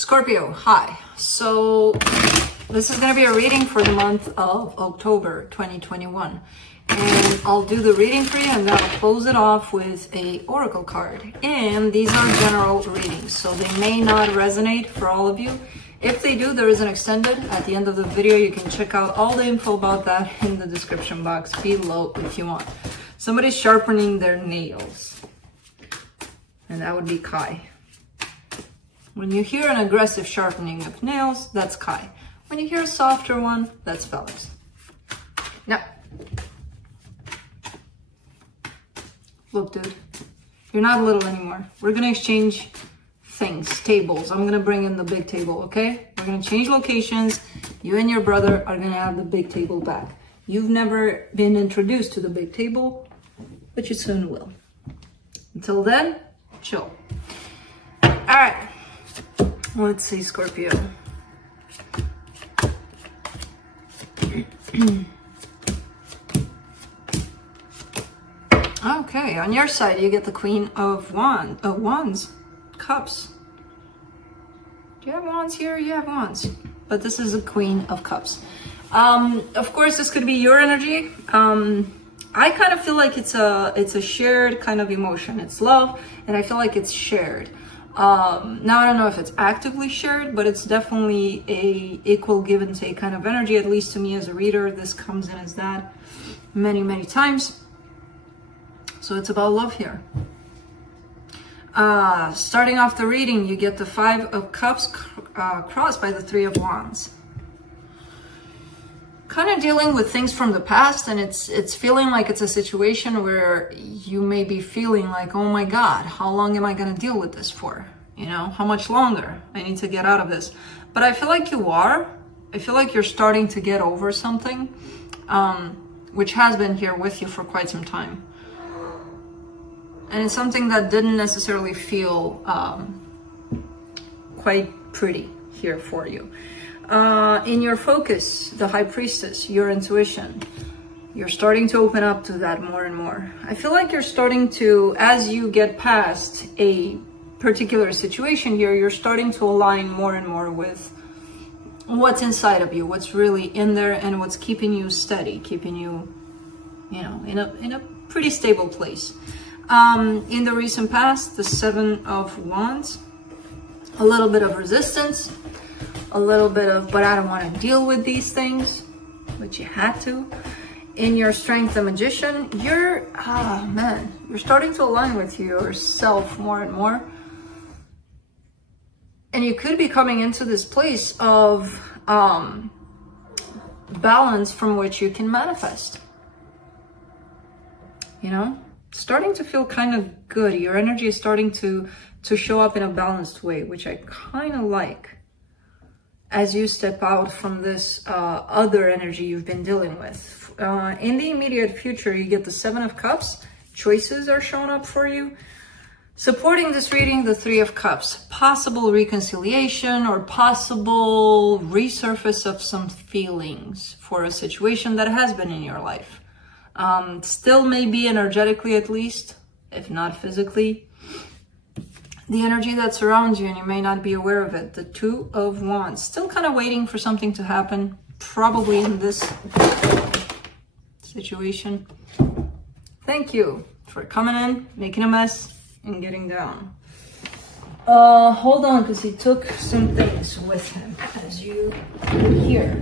Scorpio, hi. So this is going to be a reading for the month of October 2021. And I'll do the reading for you and then I'll close it off with a oracle card. And these are general readings, so they may not resonate for all of you. If they do, there is an extended at the end of the video. You can check out all the info about that in the description box below if you want. Somebody's sharpening their nails. And that would be Kai. When you hear an aggressive sharpening of nails, that's Kai. When you hear a softer one, that's Felix. Now, look, dude, you're not little anymore. We're gonna exchange things, tables. I'm gonna bring in the big table, okay? We're gonna change locations. You and your brother are gonna have the big table back. You've never been introduced to the big table, but you soon will. Until then, chill. All right. Let's see, Scorpio. Okay, on your side, you get the Queen of Wands, Cups. Do you have Wands here? You have Wands. But this is a Queen of Cups. Of course, this could be your energy. I kind of feel like it's a shared kind of emotion. It's love, and I feel like it's shared. Now I don't know if it's actively shared, but it's definitely a equal give and take kind of energy, at least to me as a reader. This comes in as that many, many times. So it's about love here. Starting off the reading, you get the Five of Cups crossed by the Three of Wands. Kind of dealing with things from the past, and it's feeling like it's a situation where you may be feeling like, oh my God, how long am I going to deal with this for? You know, how much longer? I need to get out of this. But I feel like you are. I feel like you're starting to get over something, which has been here with you for quite some time. And it's something that didn't necessarily feel quite pretty here for you. In your focus, the High Priestess, your intuition, you're starting to open up to that more and more. I feel like you're starting to, as you get past a particular situation here, you're starting to align more and more with what's inside of you, what's really in there, and what's keeping you steady, keeping you, you know, in a pretty stable place. In the recent past, the Seven of Wands, a little bit of resistance, a little bit of, but I don't want to deal with these things, but you had to. In your Strength, the Magician, you're, you're starting to align with yourself more and more. And you could be coming into this place of balance from which you can manifest. You know, starting to feel kind of good. Your energy is starting to show up in a balanced way, which I kind of like. As you step out from this other energy you've been dealing with. In the immediate future, you get the Seven of Cups. Choices are showing up for you. Supporting this reading, the Three of Cups. Possible reconciliation or possible resurface of some feelings for a situation that has been in your life. Still maybe energetically at least, if not physically. The energy that surrounds you, and you may not be aware of it. The Two of Wands. Still kind of waiting for something to happen. Probably in this situation. Thank you for coming in, making a mess, and getting down. Hold on, because he took some things with him, as you hear.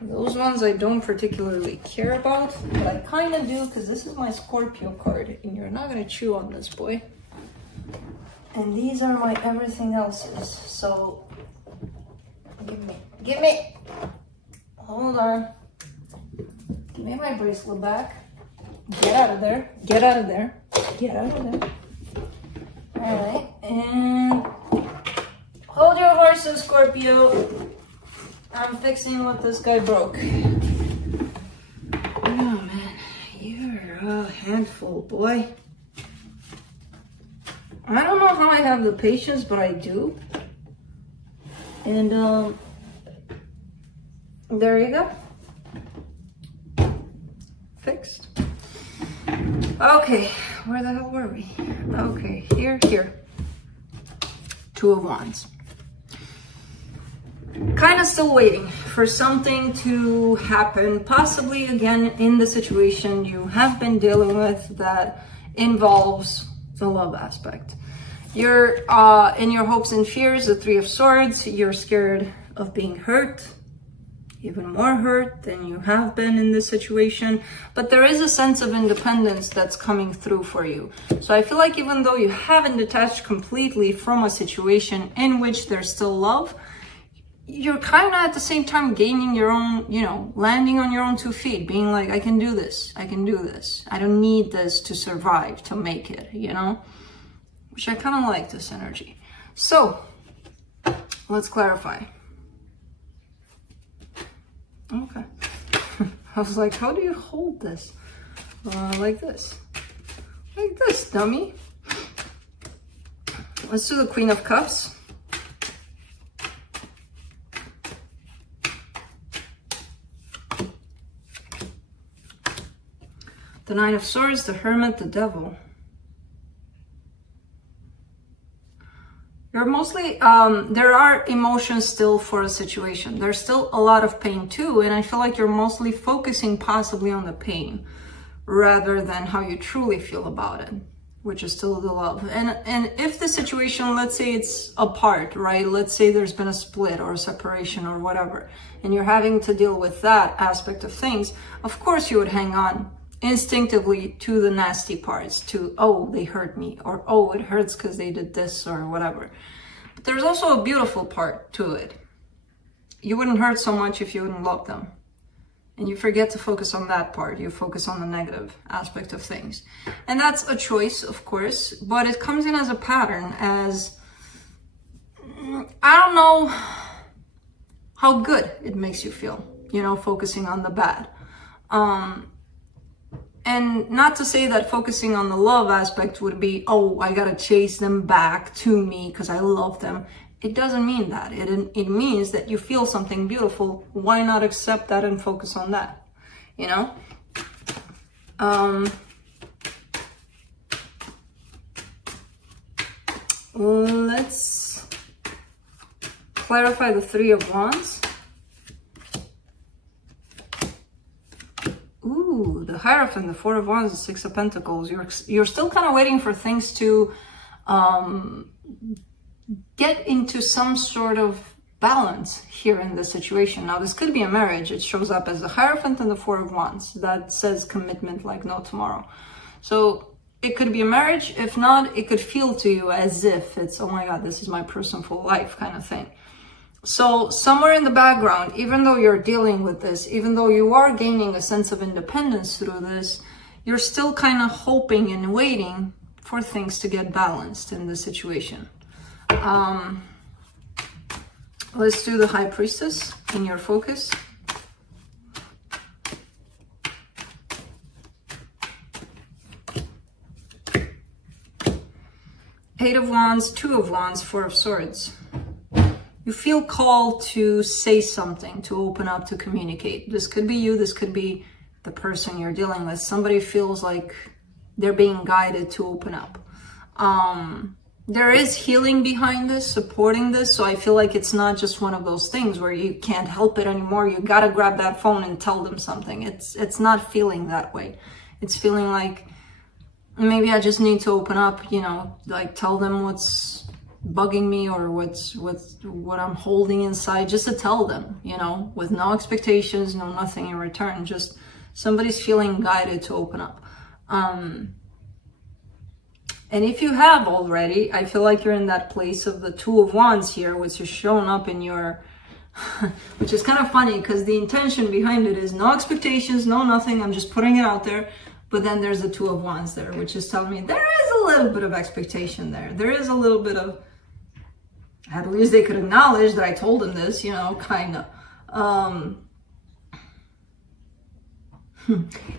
Those ones I don't particularly care about, but I kind of do, because this is my Scorpio card, and you're not going to chew on this, boy. And these are my everything else's, so give me, hold on, give me my bracelet back, get out of there, get out of there, get out of there. All right, and hold your horses, Scorpio. I'm fixing what this guy broke. Oh man, you're a handful, boy. I don't know how I have the patience, but I do. And there you go. Fixed. Okay, where the hell were we? Okay, here. Two of Wands. kind of still waiting for something to happen, possibly again in the situation you have been dealing with that involves the love aspect. You're in your hopes and fears, the Three of Swords. You're scared of being hurt, even more hurt than you have been in this situation. But there is a sense of independence that's coming through for you. So I feel like even though you haven't detached completely from a situation in which there's still love, you're kind of at the same time gaining your own, you know, landing on your own 2 feet, being like, I can do this. I can do this. I don't need this to survive, to make it, you know, which I kind of like this energy. So let's clarify. Okay. I was like, how do you hold this? Like this. Like this, dummy. Let's do the Queen of Cups. The Nine of Swords, the Hermit, the Devil. You're mostly, there are emotions still for a situation. There's still a lot of pain too, and I feel like you're mostly focusing possibly on the pain rather than how you truly feel about it, which is still the love. And if the situation, let's say it's apart, right? Let's say there's been a split or a separation or whatever, and you're having to deal with that aspect of things, of course you would hang on instinctively to the nasty parts, to, oh, they hurt me, or oh, it hurts because they did this or whatever. But there's also a beautiful part to it. You wouldn't hurt so much if you wouldn't love them. And you forget to focus on that part. You focus on the negative aspect of things. And that's a choice, of course, but it comes in as a pattern, as, I don't know how good it makes you feel, you know, focusing on the bad. And not to say that focusing on the love aspect would be, oh, I gotta chase them back to me because I love them. It doesn't mean that. It means that you feel something beautiful. Why not accept that and focus on that? You know? Let's clarify the Three of Wands. Ooh, the Hierophant, the Four of Wands, the Six of Pentacles. You're still kind of waiting for things to get into some sort of balance here in this situation. Now, this could be a marriage. It shows up as the Hierophant and the Four of Wands. That says commitment like no tomorrow. So it could be a marriage. If not, it could feel to you as if it's, oh my God, this is my person for life kind of thing. So somewhere in the background, even though you're dealing with this, even though you are gaining a sense of independence through this, you're still kind of hoping and waiting for things to get balanced in the situation. Let's do the High Priestess in your focus. Eight of Wands, Two of Wands, Four of Swords. You feel called to say something, to open up, to communicate. This could be you, this could be the person you're dealing with. Somebody feels like they're being guided to open up. There is healing behind this, supporting this, so I feel like it's not just one of those things where you can't help it anymore. You gotta grab that phone and tell them something. It's not feeling that way. It's feeling like, maybe I just need to open up, you know, like tell them what's bugging me or what I'm holding inside, just to tell them, you know, with no expectations, no nothing in return. Just somebody's feeling guided to open up. And if you have already, I feel like you're in that place of the Two of Wands here, which is showing up in your, which is kind of funny because the intention behind it is no expectations, no nothing. I'm just putting it out there. But then there's the Two of Wands there, which is telling me there is a little bit of expectation there. There is a little bit of, at least they could acknowledge that I told them this, you know, kind of.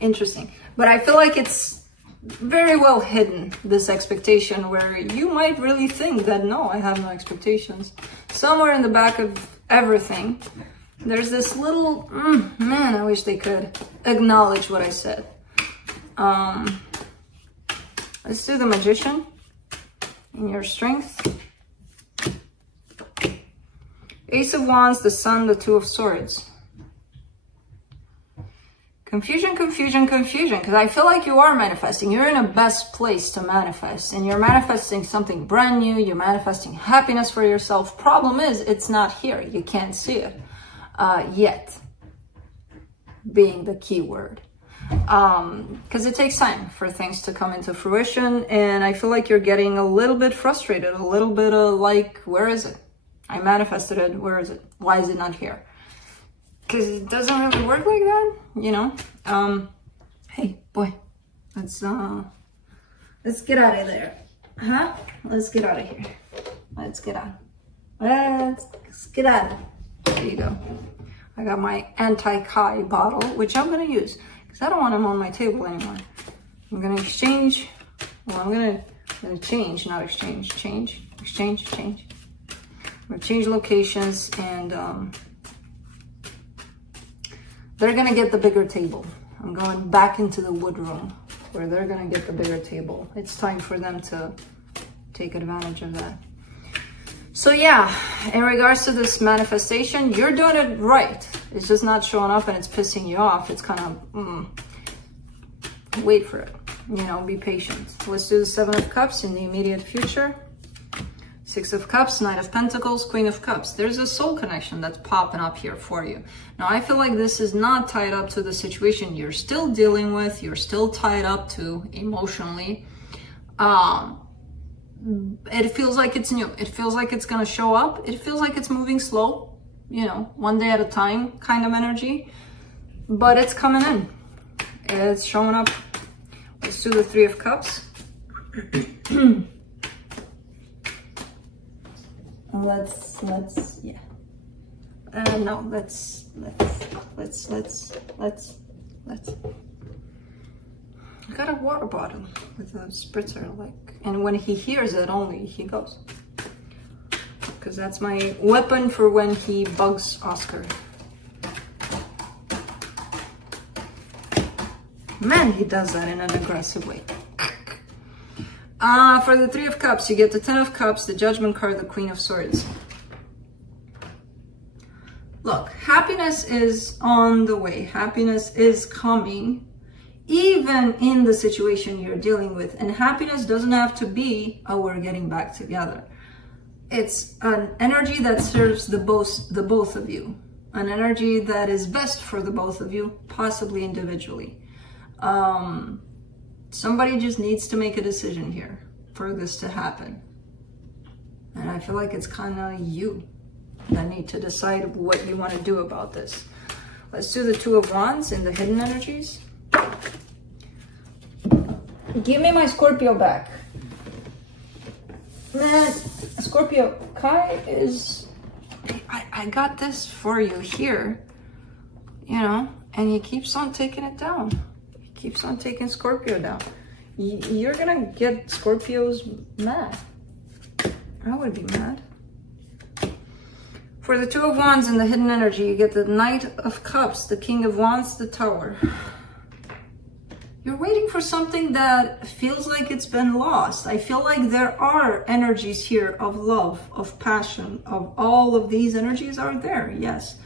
Interesting. But I feel like it's very well hidden, this expectation, where you might really think that, no, I have no expectations. Somewhere in the back of everything, there's this little, man, I wish they could acknowledge what I said. Let's do the Magician in your strength. Ace of Wands, the Sun, the Two of Swords. Confusion, confusion, confusion, because I feel like you are manifesting. You're in a best place to manifest, and you're manifesting something brand new. You're manifesting happiness for yourself. Problem is, it's not here. You can't see it yet, being the key word. Because it takes time for things to come into fruition, and I feel like you're getting a little bit frustrated, a little bit of like, where is it? I manifested it. Where is it? Why is it not here? Because it doesn't really work like that, you know. Hey, boy, let's get out of there, huh? Let's get out of here. Let's get out. Let's get out. There you go. I got my anti-Kai bottle, which I'm gonna use because I don't want them on my table anymore. I'm gonna exchange. Well, I'm gonna change, not exchange. Change, exchange, change. I'm gonna change locations, and they're gonna get the bigger table. I'm going back into the wood room where they're gonna get the bigger table. It's time for them to take advantage of that. So yeah, in regards to this manifestation, you're doing it right. It's just not showing up and it's pissing you off. It's kind of, wait for it, you know, be patient. Let's do the Seven of Cups in the immediate future. Six of Cups, Knight of Pentacles, Queen of Cups. There's a soul connection that's popping up here for you. Now, I feel like this is not tied up to the situation you're still dealing with. You're still tied up to emotionally. It feels like it's new. It feels like it's going to show up. It feels like it's moving slow, you know, one day at a time kind of energy. But it's coming in. It's showing up. Let's do the Three of Cups. Yeah. No, let's. I got a water bottle with a spritzer, like, and when he hears it only, he goes. Because that's my weapon for when he bugs Oscar. Man, he does that in an aggressive way. For the Three of Cups, you get the Ten of Cups, the Judgment card, the Queen of Swords. Look, happiness is on the way. Happiness is coming, even in the situation you're dealing with. And happiness doesn't have to be, oh, we're getting back together. It's an energy that serves the both of you. An energy that is best for the both of you, possibly individually. Somebody just needs to make a decision here for this to happen. And I feel like it's kind of you that need to decide what you want to do about this. Let's do the Two of Wands in the hidden energies. Give me my Scorpio back. Man, Scorpio, Kai is... I got this for you here, you know, and he keeps on taking it down. Keeps on taking Scorpio down. You're gonna get Scorpios mad. I would be mad. For the Two of Wands in the hidden energy, you get the Knight of Cups, the King of Wands, the Tower. You're waiting for something that feels like it's been lost. I feel like there are energies here of love, of passion, of all of these energies are there, yes.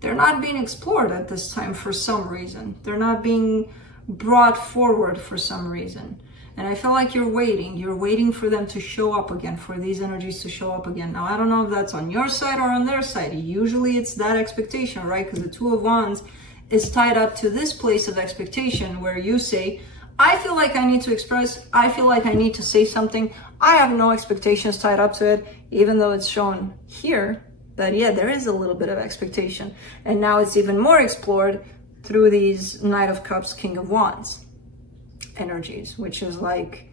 They're not being explored at this time for some reason. They're not being brought forward for some reason. And I feel like you're waiting for them to show up again, for these energies to show up again. Now, I don't know if that's on your side or on their side. Usually it's that expectation, right? Because the Two of Wands is tied up to this place of expectation where you say, I feel like I need to express, I feel like I need to say something. I have no expectations tied up to it, even though it's shown here that, yeah, there is a little bit of expectation. And now it's even more explored through these Knight of Cups, King of Wands energies, which is like,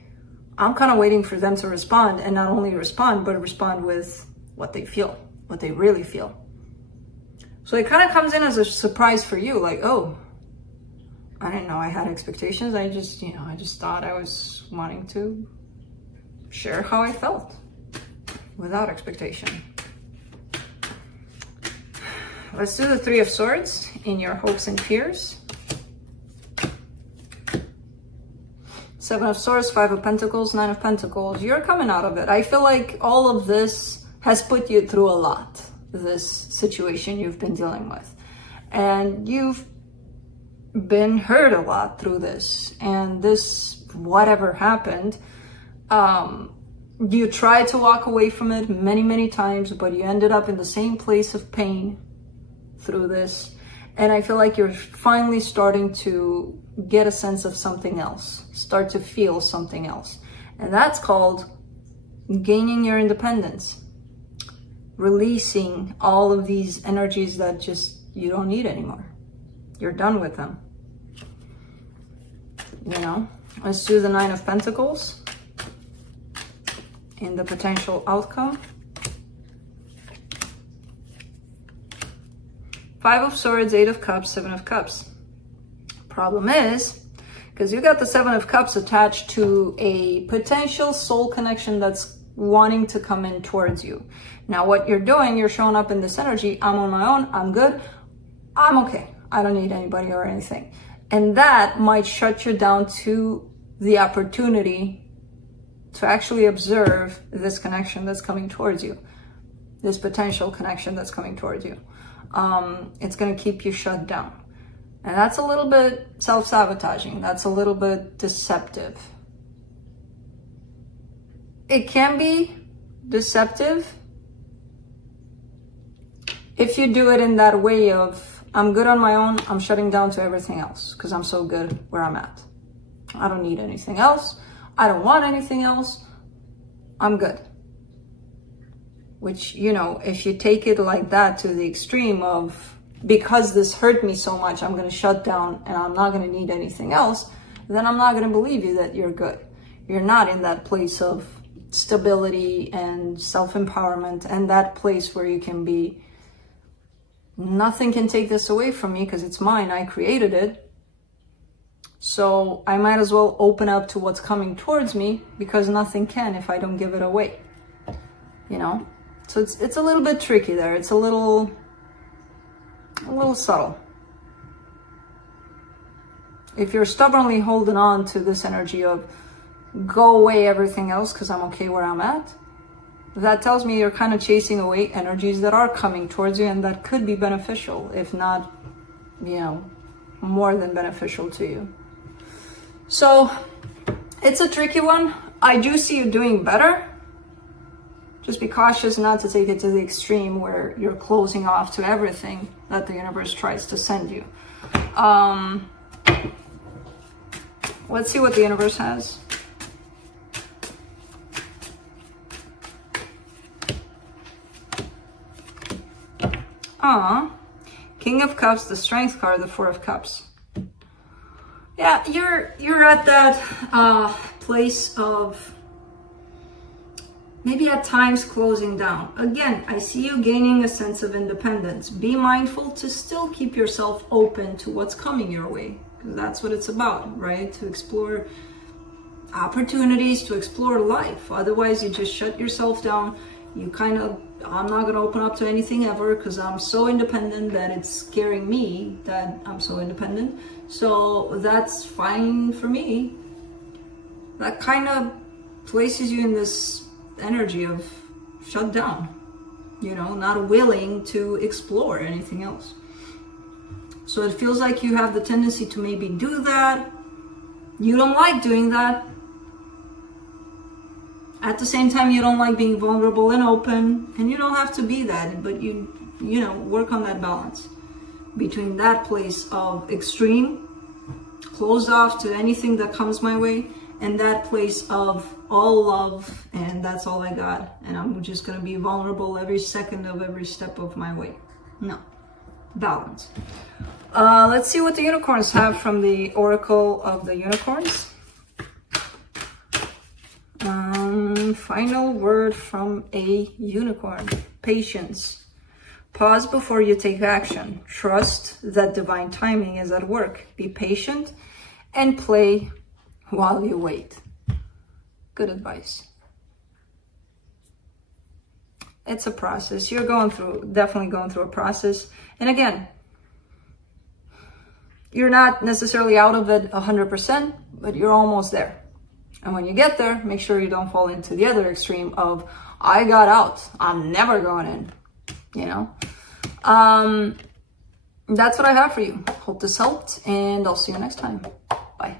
I'm kind of waiting for them to respond, and not only respond, but respond with what they feel, what they really feel. So it kind of comes in as a surprise for you, like, oh, I didn't know I had expectations. I just, you know, I just thought I was wanting to share how I felt without expectation. Let's do the Three of Swords in your hopes and fears. Seven of Swords, Five of Pentacles, Nine of Pentacles. You're coming out of it. I feel like all of this has put you through a lot. this situation you've been dealing with. And you've been hurt a lot through this. And this, whatever happened, you tried to walk away from it many, many times, but you ended up in the same place of pain through this. And I feel like you're finally starting to get a sense of something else, start to feel something else. And that's called gaining your independence, releasing all of these energies that just you don't need anymore. You're done with them. You know, let's do the Nine of Pentacles in the potential outcome. Five of Swords, Eight of Cups, Seven of Cups. Problem is, because you got the Seven of Cups attached to a potential soul connection that's wanting to come in towards you. Now what you're doing, you're showing up in this energy, I'm on my own, I'm good, I'm okay, I don't need anybody or anything. And that might shut you down to the opportunity to actually observe this connection that's coming towards you, this potential connection that's coming towards you. It's going to keep you shut down. And that's a little bit self-sabotaging. That's a little bit deceptive. It can be deceptive if you do it in that way of, I'm good on my own, I'm shutting down to everything else because I'm so good where I'm at. I don't need anything else. I don't want anything else. I'm good. Which, you know, if you take it like that to the extreme of, because this hurt me so much, I'm going to shut down and I'm not going to need anything else, then I'm not going to believe you that you're good. You're not in that place of stability and self-empowerment and that place where you can be, nothing can take this away from me because it's mine. I created it. So I might as well open up to what's coming towards me because nothing can if I don't give it away, you know? So it's a little bit tricky there. It's a little subtle. If you're stubbornly holding on to this energy of go away everything else because I'm okay where I'm at, that tells me you're kind of chasing away energies that are coming towards you and that could be beneficial, if not, you know, more than beneficial to you. So it's a tricky one. I do see you doing better. Just be cautious not to take it to the extreme where you're closing off to everything that the universe tries to send you. Let's see what the universe has. King of Cups, the Strength card, the Four of Cups. Yeah, you're at that place of maybe at times closing down. Again, I see you gaining a sense of independence. Be mindful to still keep yourself open to what's coming your way, because that's what it's about, right? To explore opportunities, to explore life. Otherwise, you just shut yourself down. You kind of, I'm not going to open up to anything ever because I'm so independent that it's scaring me that I'm so independent. So that's fine for me. That kind of places you in this energy of shut down, you know, not willing to explore anything else. So it feels like you have the tendency to maybe do that. You don't like doing that. At the same time, you don't like being vulnerable and open, and you don't have to be that, but you know, work on that balance between that place of extreme, closed off to anything that comes my way, and that place of all love, and that's all I got, and I'm just gonna be vulnerable every second of every step of my way. No, balance. Let's see what the unicorns have from the Oracle of the Unicorns. Final word from a unicorn. Patience. Pause before you take action. Trust that divine timing is at work. Be patient and play while you wait. Good advice. It's a process. You're definitely going through a process. And again, you're not necessarily out of it 100%, but you're almost there. And when you get there, make sure you don't fall into the other extreme of, I got out, I'm never going in. you know? That's what I have for you. Hope this helped, and I'll see you next time.